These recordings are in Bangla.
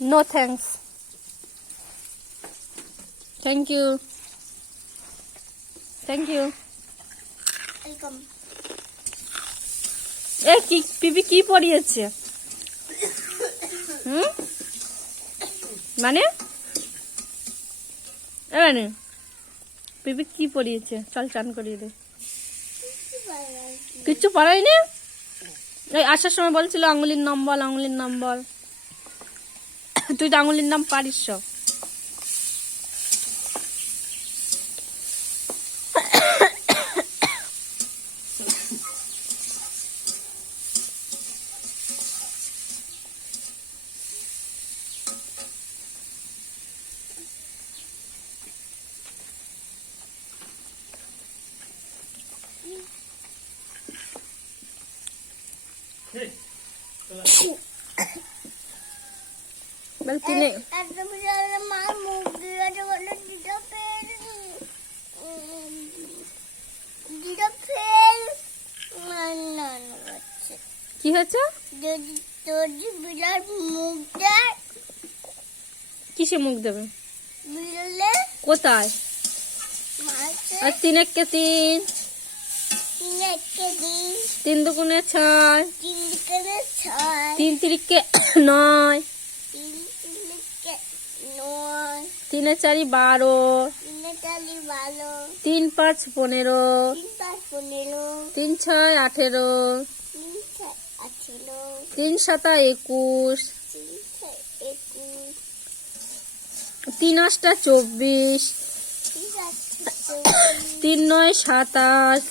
No thanks. Thank you, thank you. Welcome. এ কি পিপি কি পড়িয়েছে? মানে মানে পিপি কি পড়িয়েছে? চল চান করিয়ে দে। কিচ্ছু পড়ায়নি। এই আসার সময় বলছিল আঙুলির নাম বল, আঙুলির নাম বল। তুই তো আঙুলির নাম পারিস সব। বল তিনে কি হয়েছে? কিসে মুখ দেবে? কোথায়? আর তিনে কে তিন, তিন দুগুণে ছয়, তিন তিরিকে নয়, তিনে চারি 12, তিন পাঁচ 15, তিন ছয় 18, তিন সাতা 21, তিন আষ্টা 24, তিন নয় 27,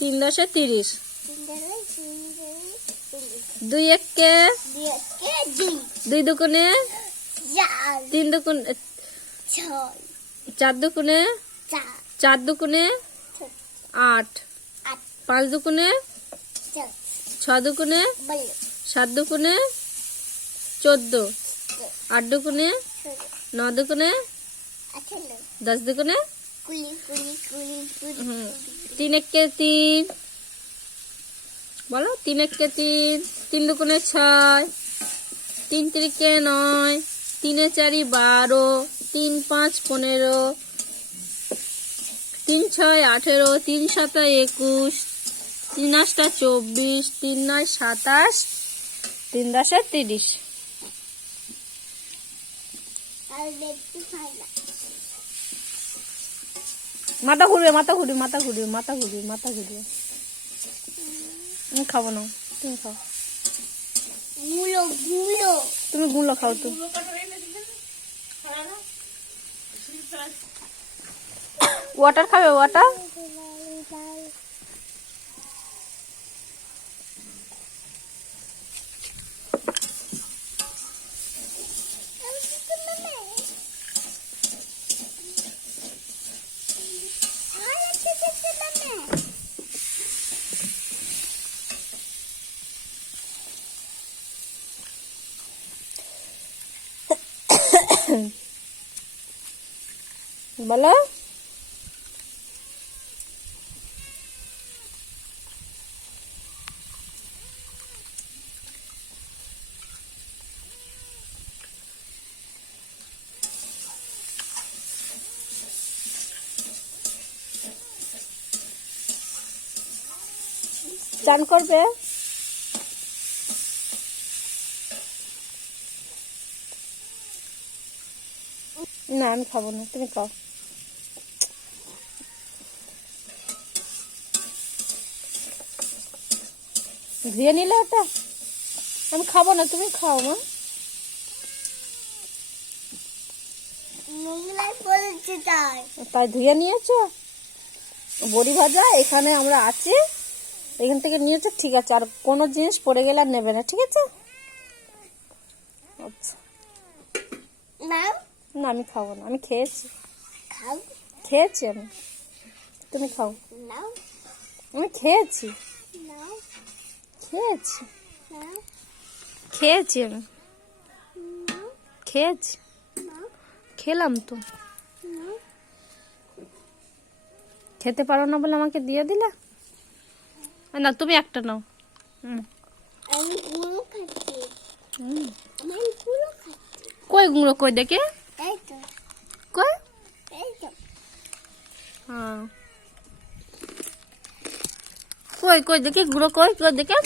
তিন দশে 30, দুই একে দুই দুগুণে, তিন দুগুণে চার দুগুণে, চার দুগুণে 8, 5 দুগুণে, 6 দুগুণে, 7 দুগুণে 14, 8 দুগুণে, 9 দুগুণে, 10 দুগুণে, তিন একে তিন, বলো তিন একে তিন, তিন দুগুণে 6, তিন তিরিকে 9, তিনে চারি 12, তিন পাঁচ 15, তিন ছয় 18, তিন সাতা 21, তিন আষ্টা 24, তিন নয় 27, তিন দশে 30। মাথা ঘুরবে, মাথা ঘুরবে, মাথা ঘুরবে, মাথা ঘুরবে, মাথা ঘুরবে। আমি খাবো না, তুমি খাও। তুমি গুলো খাও তো। ওয়াটার খাবে? ওয়াটার? বলো চান করবে? না আমি খাবো না, তুমি খাও। ধুয়ে নিলে ওটা? আমি খাবো না, তুমি খাও মা। তাই ধুয়ে নিয়েছো? বড়ি ভাজা এখানে আমরা আছি, এখান থেকে নিয়েছো, ঠিক আছে। আর কোনো জিনিস পড়ে গেলে আর নেবে না, ঠিক আছে? আচ্ছা না আমি খাবো না, আমি খেয়েছি, খেয়েছি আমি। তুমি খাও। আমি খেয়েছি, খেয়েছি, খেয়েছি আমি, খেয়েছি, খেলাম তো। খেতে পারো না বলে আমাকে দিয়ে দিলা? না তুমি একটা নাও। আমি কই গুঁড়ো কই দেখে এই তো কই এই তো হ্যাঁ কই কই দেখি গুঁড়ো কই কই দেখে